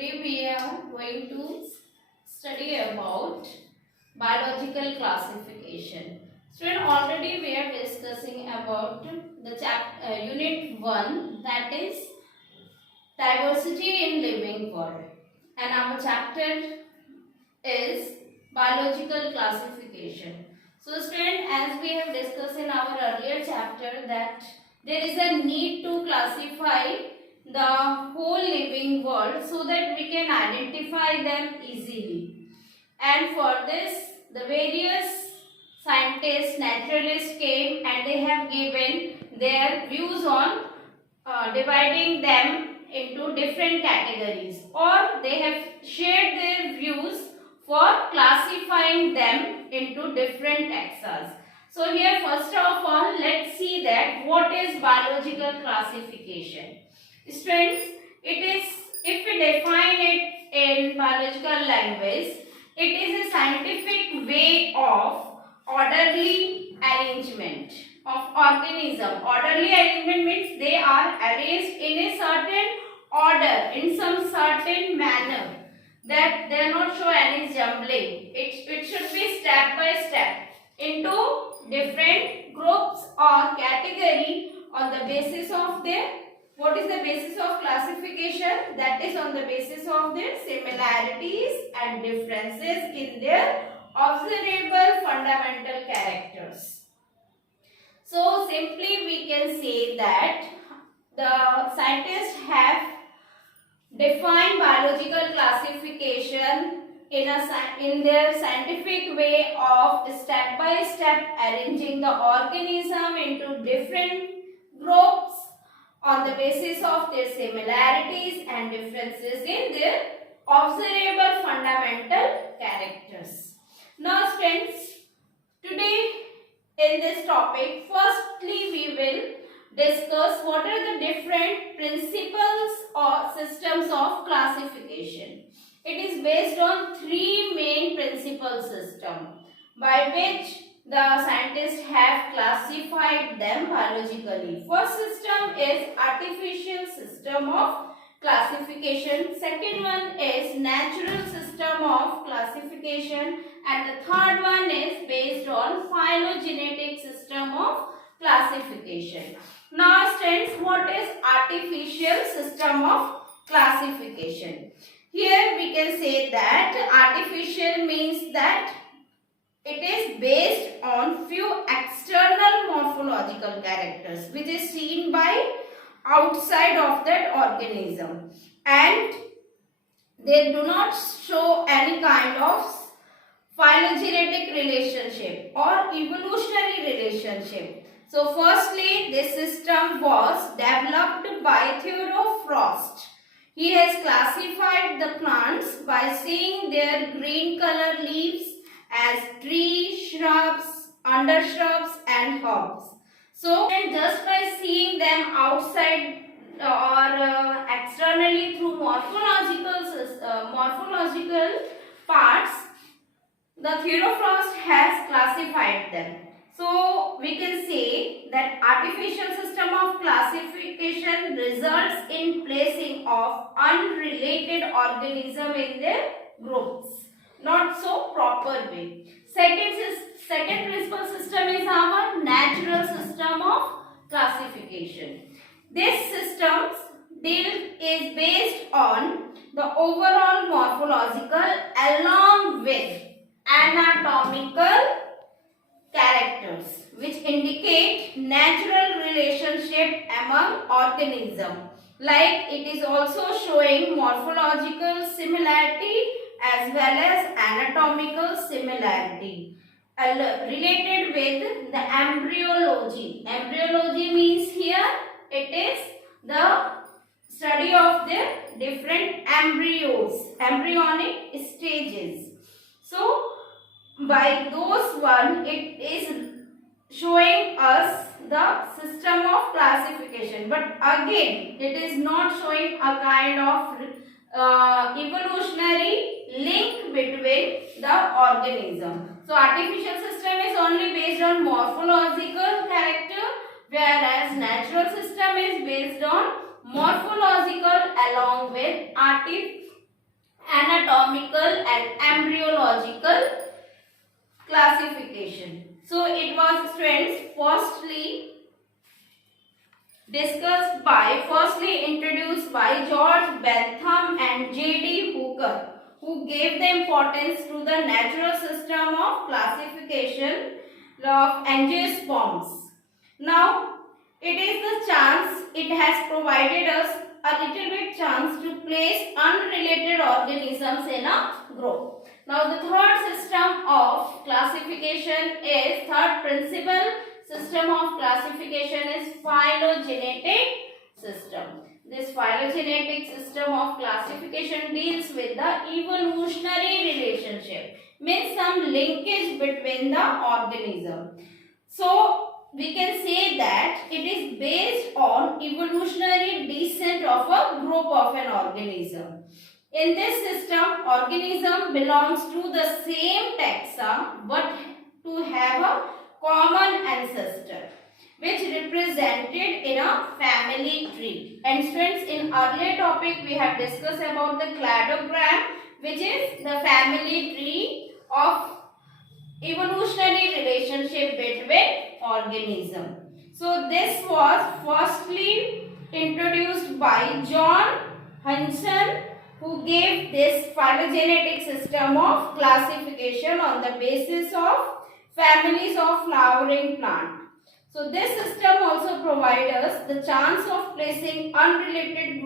Today we are going to study about biological classification. Student, already we are discussing about the unit 1, that is diversity in living world, and our chapter is biological classification. So student, as we have discussed in our earlier chapter that there is a need to classify the whole living world so that we can identify them easily. And for this, the various scientists, naturalists came and they have given their views on dividing them into different categories, or they have shared their views for classifying them into different taxas. So here first of all, let's see that what is biological classification. Students, it is, if we define it in biological language, it is a scientific way of orderly arrangement of organism. Orderly arrangement means they are arranged in a certain order, in some certain manner, that they are not show any jumbling. It should be step by step into different groups or category on the basis of their, what is the basis of classification? That is on the basis of their similarities and differences in their observable fundamental characters. So simply we can say that the scientists have defined biological classification in their scientific way of step by step arranging the organism into different groups on the basis of their similarities and differences in their observable fundamental characters. Now students, today in this topic, firstly we will discuss what are the different principles or systems of classification. It is based on three main principal systems by which the scientists have classified them biologically. First system is artificial system of classification. Second one is natural system of classification. And the third one is based on phylogenetic system of classification. Now students, what is artificial system of classification? Here we can say that artificial means that it is based on few external morphological characters which is seen by outside of that organism, and they do not show any kind of phylogenetic relationship or evolutionary relationship. So firstly, this system was developed by Theodore Frost. He has classified the plants by seeing their green color leaves as trees, shrubs, undershrubs and herbs. So just by seeing them outside or externally through morphological parts, the Theodore Frost has classified them. So we can say that artificial system of classification results in placing of unrelated organism in their groups, not so proper way. Second principal system is our natural system of classification. This system is based on the overall morphological along with anatomical characters which indicate natural relationship among organisms. Like it is also showing morphological similarity as well as anatomical similarity related with the embryology. Embryology means here it is the study of the different embryos, embryonic stages. So by those one, it is showing us the system of classification, but again it is not showing a kind of evolutionary link between the organism. So artificial system is only based on morphological character, whereas natural system is based on morphological along with anatomical and embryological classification. So it was, students, firstly introduced by George Bentham and J.D. Hooker, who gave the importance to the natural system of classification of angiosperms. Now, it has provided us a little bit chance to place unrelated organisms in a group. Now, the third system of classification is, third principal system of classification is phylogenetic system. This phylogenetic system of classification deals with the evolutionary relationship, means some linkage between the organism. So, we can say that it is based on evolutionary descent of a group of an organism. In this system, organism belongs to the same taxa but to have a common ancestor, which represented in a family tree. And students, in earlier topic we have discussed about the cladogram, which is the family tree of evolutionary relationship between organism. So this was firstly introduced by John Hudson, who gave this phylogenetic system of classification on the basis of families of flowering plant. So this system also provides us the chance of placing unrelated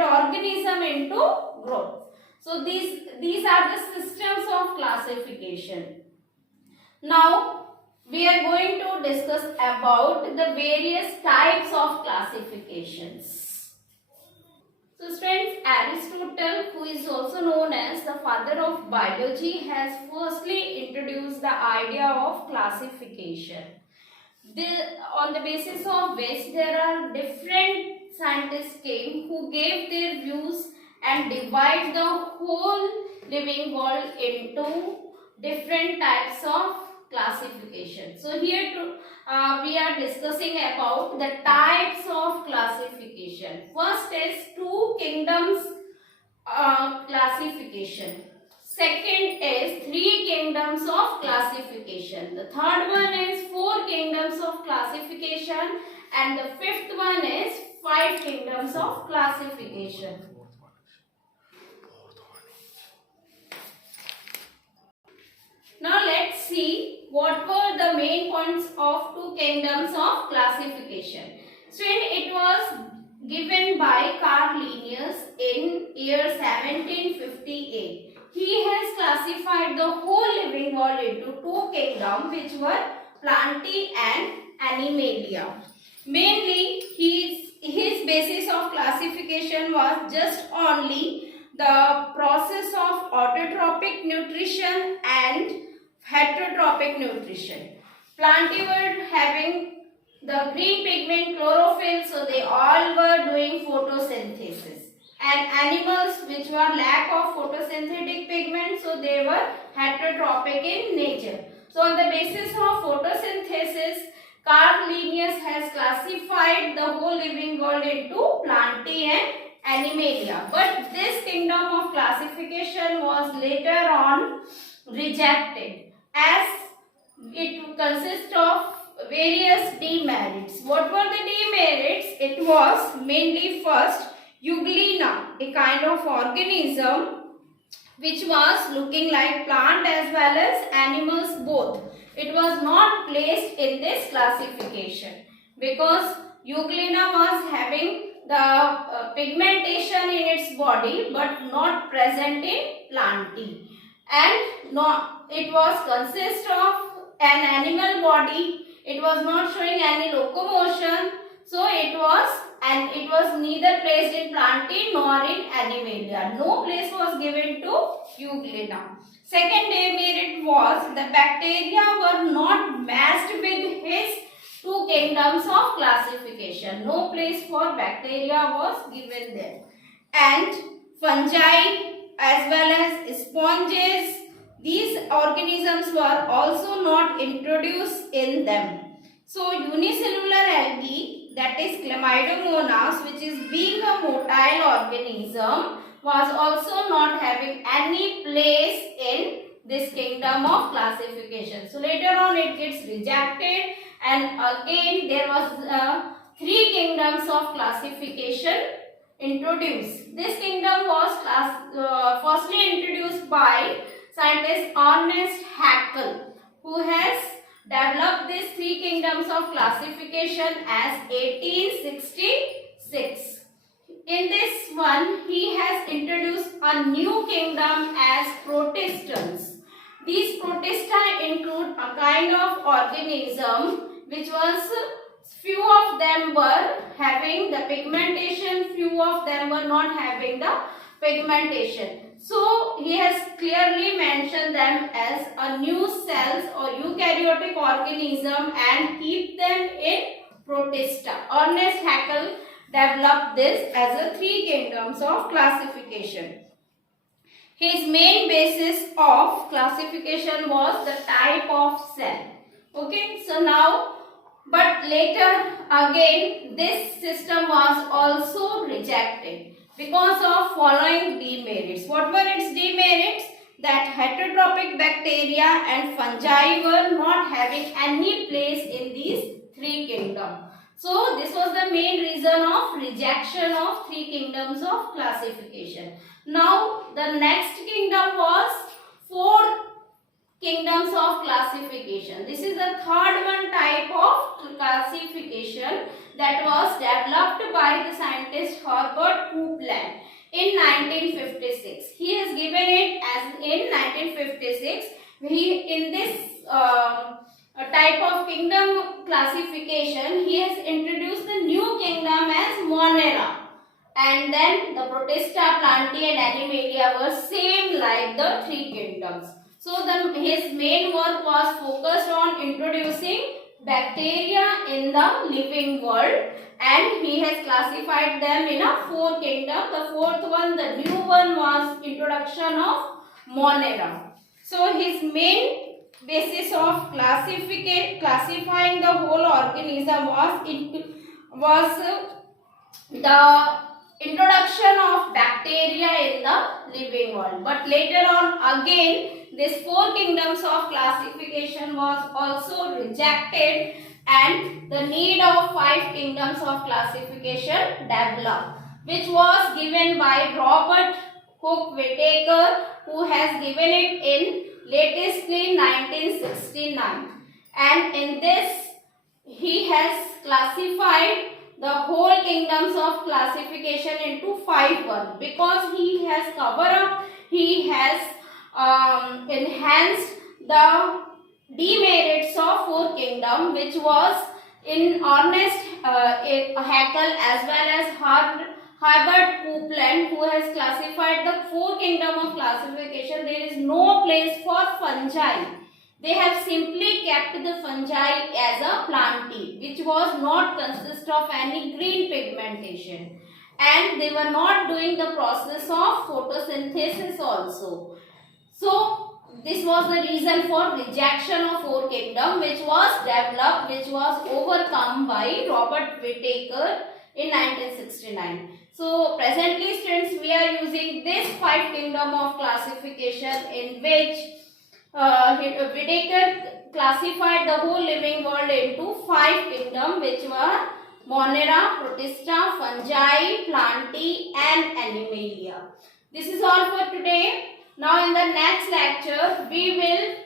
organism into groups. So these are the systems of classification. Now we are going to discuss about the various types of classifications. So students, Aristotle, who is also known as the father of biology, has firstly introduced the idea of classification. On the basis of which there are different scientists came who gave their views and divide the whole living world into different types of classification. So here we are discussing about the types of classification. First is two kingdoms classification. Second is three kingdoms of classification. The third one is four kingdoms of classification, and the fifth one is five kingdoms of classification. Now let's see what were the main points of two kingdoms of classification. So it was given by Carl Linnaeus in year 1758. He has classified the whole living world into two kingdoms, which were Plantae and Animalia. Mainly his basis of classification was just only the process of autotrophic nutrition and heterotrophic nutrition. Plantae were having the green pigment chlorophyll, so they all were doing photosynthesis. And animals which were lack of photosynthetic pigment, so they were heterotrophic in nature. So on the basis of photosynthesis, Carl Linnaeus has classified the whole living world into Plantae and Animalia. But this kingdom of classification was later on rejected, as it consists of various demerits. What were the demerits? It was mainly first Euglena, a kind of organism which was looking like plant as well as animals both. It was not placed in this classification because Euglena was having the pigmentation in its body but not present in Plantae, and it was consist of an animal body. It was not showing any locomotion, so it was neither placed in Plantae nor in Animalia. No place was given to Euglena. Second demerit was the bacteria were not matched with his two kingdoms of classification. No place for bacteria was given there. And fungi as well as sponges, these organisms were also not introduced in them. So unicellular algae, that is Chlamydomonas, which is being a motile organism, was also not having any place in this kingdom of classification. So later on it gets rejected, and again there was three kingdoms of classification introduced. This kingdom was firstly introduced by scientist Ernest Haeckel, who has developed these three kingdoms of classification as 1866. In this one, he has introduced a new kingdom as protistans. These protista include a kind of organism which was, few of them were having the pigmentation, few of them were not having the pigmentation. So he has clearly mentioned them as a new cells or eukaryotic organism and keep them in protista. Ernest Haeckel developed this as a three kingdoms of classification. His main basis of classification was the type of cell. Okay, so now, but later again this system was also rejected because of following demerits. What were its demerits? That heterotrophic bacteria and fungi were not having any place in these three kingdoms. So this was the main reason of rejection of three kingdoms of classification. Now the next kingdom was four kingdoms of classification. This is the third one type of classification that was developed by the scientist Herbert Copeland in 1956. He has given it as in 1956. In this type of kingdom classification, he has introduced the new kingdom as Monera, and then the Protista, Plantae and Animalia were same like the three kingdoms. So his main work was focused on introducing bacteria in the living world, and he has classified them in a four kingdom. The fourth one, the new one, was introduction of Monera. So his main basis of classifying the whole organism was the introduction of bacteria in the living world. But later on again these four kingdoms of classification was also rejected, and the need of five kingdoms of classification developed, which was given by Robert Hooke Whittaker, who has given it in latestly 1969, and in this he has classified the whole kingdoms of classification into five one, because he has covered up, he has enhanced the demerits of four kingdom, which was in Ernest Haeckel as well as Herbert Copeland, who has classified the four kingdom of classification. There is no place for fungi. They have simply kept the fungi as a Plantae, which was not consist of any green pigmentation, and they were not doing the process of photosynthesis also. So this was the reason for rejection of four kingdom, which was developed, which was overcome by Robert Whittaker in 1969. So presently students, we are using this five kingdom of classification, in which Whittaker classified the whole living world into five kingdom, which were Monera, Protista, Fungi, Plantae and Animalia. This is all for today. Now in the next lecture we will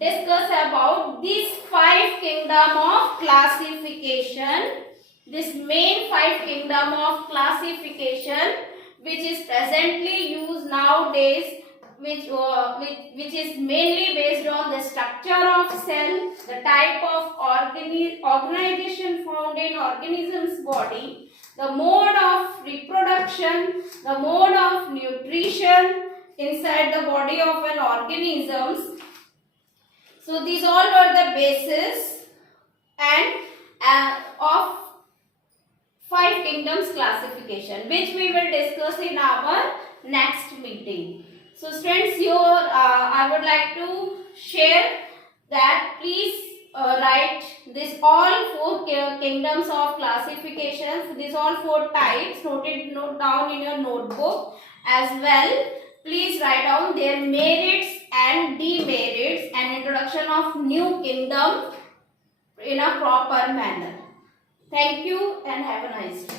discuss about these five kingdom of classification, this main five kingdom of classification, which is presently used nowadays, which is mainly based on the structure of cell, the type of organization found in organism's body, the mode of reproduction, the mode of nutrition inside the body of an organism. So these all were the basis and of five kingdoms classification, which we will discuss in our next meeting. So students, I would like to share that please write this all four kingdoms of classifications, these all four types, note down in your notebook as well. Please write down their merits and demerits and introduction of new kingdom in a proper manner. Thank you and have a nice day.